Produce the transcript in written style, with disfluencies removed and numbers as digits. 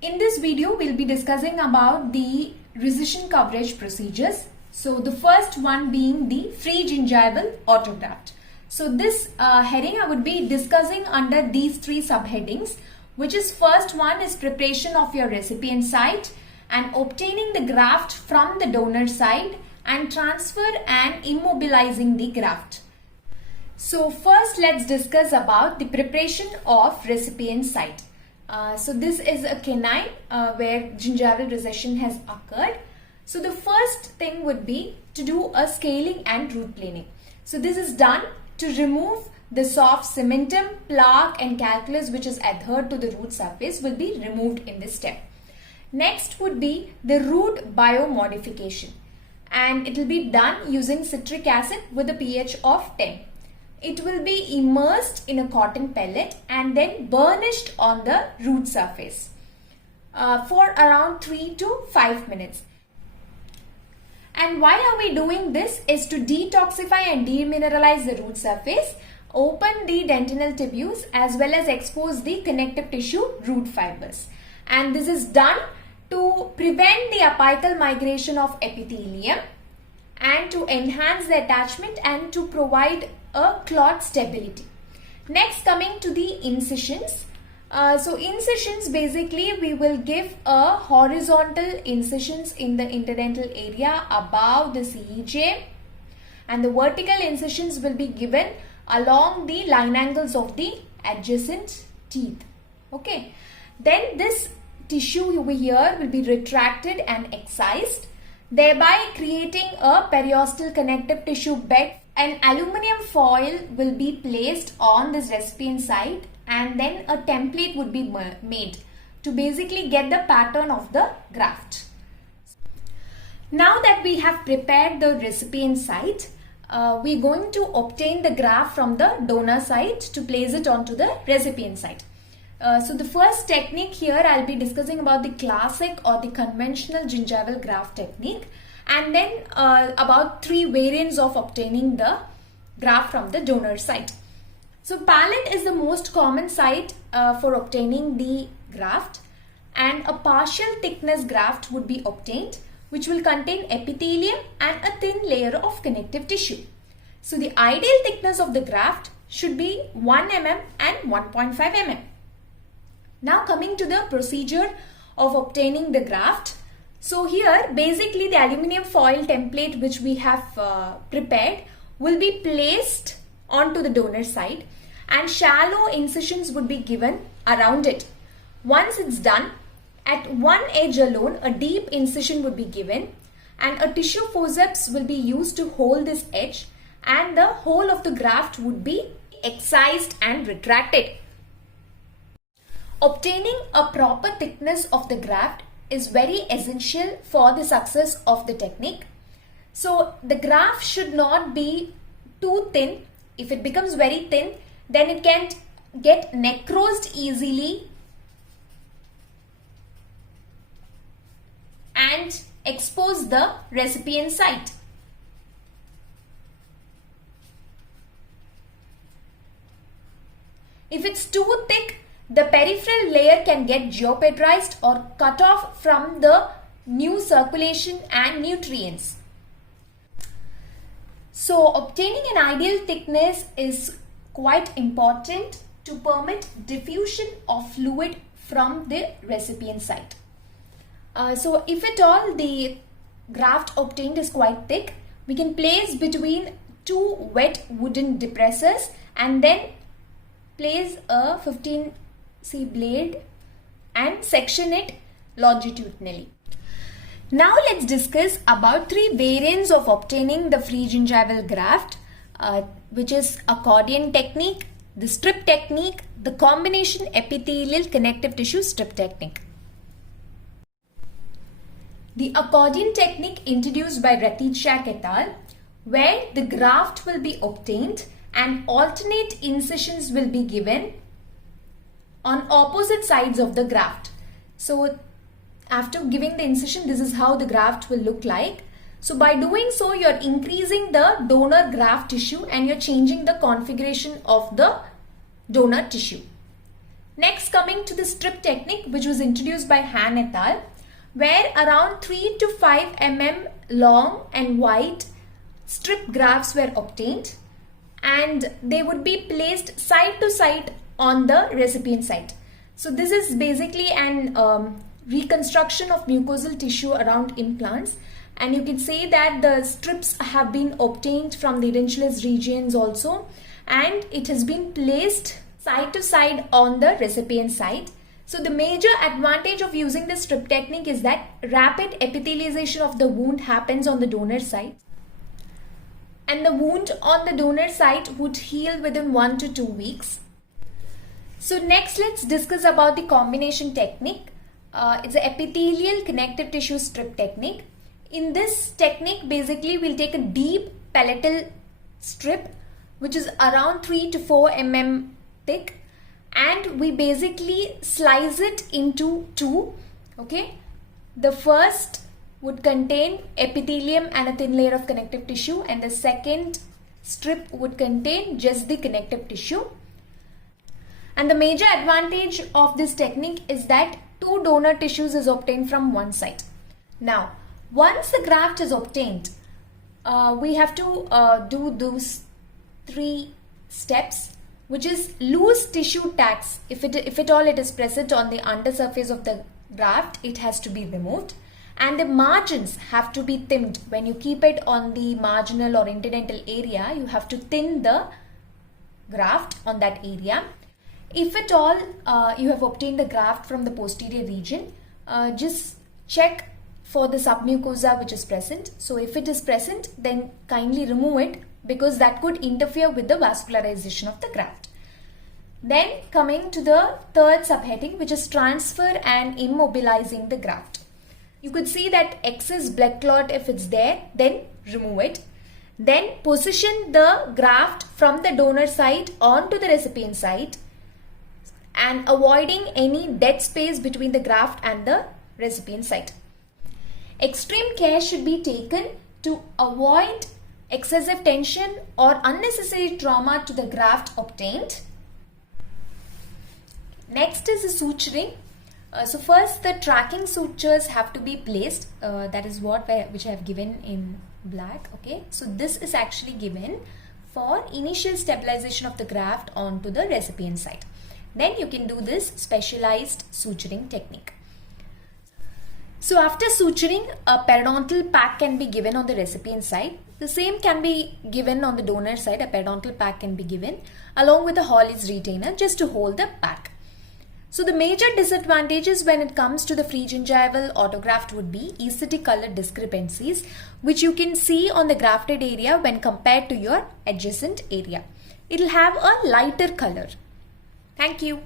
In this video, we'll be discussing about the recession coverage procedures. So the first one being the free gingival autograft. So this heading I would be discussing under these three subheadings, which is first one is preparation of your recipient site and obtaining the graft from the donor side and transfer and immobilizing the graft. So first let's discuss about the preparation of recipient site. So this is a canine where gingival recession has occurred. So the first thing would be to do a scaling and root planing. So this is done to remove the soft cementum, plaque and calculus which is adhered to the root surface will be removed in this step. Next would be the root biomodification, and it will be done using citric acid with a pH of 10. It will be immersed in a cotton pellet and then burnished on the root surface for around 3 to 5 minutes. And why are we doing this is to detoxify and demineralize the root surface, open the dentinal tubules as well as expose the connective tissue root fibers. And this is done to prevent the apical migration of epithelium and to enhance the attachment and to provide a clot stability. Next, coming to the incisions. So incisions, basically we will give a horizontal incisions in the interdental area above the CEJ, and the vertical incisions will be given along the line angles of the adjacent teeth. Okay, then this tissue over here will be retracted and excised, thereby creating a periosteal connective tissue bed. An aluminum foil will be placed on this recipient site and then a template would be made to basically get the pattern of the graft. Now that we have prepared the recipient site, we're going to obtain the graft from the donor site to place it onto the recipient site. So the first technique here I'll be discussing about the classic or the conventional gingival graft technique, and then about three variants of obtaining the graft from the donor site. So palate is the most common site for obtaining the graft, and a partial thickness graft would be obtained which will contain epithelium and a thin layer of connective tissue. So the ideal thickness of the graft should be 1 mm and 1.5 mm. Now coming to the procedure of obtaining the graft. So here basically the aluminum foil template which we have prepared will be placed onto the donor side and shallow incisions would be given around it. Once it's done, at one edge alone a deep incision would be given and a tissue forceps will be used to hold this edge, and the whole of the graft would be excised and retracted. Obtaining a proper thickness of the graft is very essential for the success of the technique. So the graft should not be too thin. If it becomes very thin, then it can get necrosed easily and expose the recipient site. If it's too thick, the peripheral layer can get geopatrized or cut off from the new circulation and nutrients. So obtaining an ideal thickness is quite important to permit diffusion of fluid from the recipient site. So if at all the graft obtained is quite thick, we can place between two wet wooden depressors and then place a 15C blade and section it longitudinally. Now let's discuss about three variants of obtaining the free gingival graft, which is Accordion Technique, the strip technique, the combination epithelial connective tissue strip technique. The Accordion Technique introduced by Ratitschak et al., where the graft will be obtained and alternate incisions will be given on opposite sides of the graft. So after giving the incision, this is how the graft will look like. So by doing so, you're increasing the donor graft tissue and you're changing the configuration of the donor tissue. Next, coming to the strip technique, which was introduced by Han et al., where around 3 to 5 mm long and wide strip grafts were obtained, and they would be placed side to side on the recipient site. So this is basically an reconstruction of mucosal tissue around implants, and you can say that the strips have been obtained from the edentulous regions also, and it has been placed side to side on the recipient site. So the major advantage of using the strip technique is that rapid epithelialization of the wound happens on the donor site, and the wound on the donor site would heal within 1 to 2 weeks. So next, let's discuss about the combination technique. It's an epithelial connective tissue strip technique. In this technique, basically we'll take a deep palatal strip which is around 3 to 4 mm thick, and we basically slice it into two. Okay, the first would contain epithelium and a thin layer of connective tissue, and the second strip would contain just the connective tissue. And the major advantage of this technique is that 2 donor tissues is obtained from one site. Now, once the graft is obtained, we have to do those 3 steps, which is loose tissue tags. If at all it is present on the undersurface of the graft, it has to be removed, and the margins have to be thinned. When you keep it on the marginal or interdental area, you have to thin the graft on that area. If at all you have obtained the graft from the posterior region, just check for the submucosa which is present. So if it is present, then kindly remove it, because that could interfere with the vascularization of the graft. Then coming to the third subheading, which is transfer and immobilizing the graft. You could see that excess blood clot, if it's there, then remove it. Then position the graft from the donor site onto the recipient site, and avoiding any dead space between the graft and the recipient site. Extreme care should be taken to avoid excessive tension or unnecessary trauma to the graft obtained. Next is the suturing. So first, the tracking sutures have to be placed. That is which I have given in black. Okay, so this is actually given for initial stabilization of the graft onto the recipient site. Then you can do this specialized suturing technique. So after suturing, a periodontal pack can be given on the recipient side. The same can be given on the donor side. A periodontal pack can be given along with a Hawley's retainer just to hold the pack. So the major disadvantages when it comes to the free gingival autograft would be aesthetic color discrepancies, which you can see on the grafted area when compared to your adjacent area. It will have a lighter color. Thank you.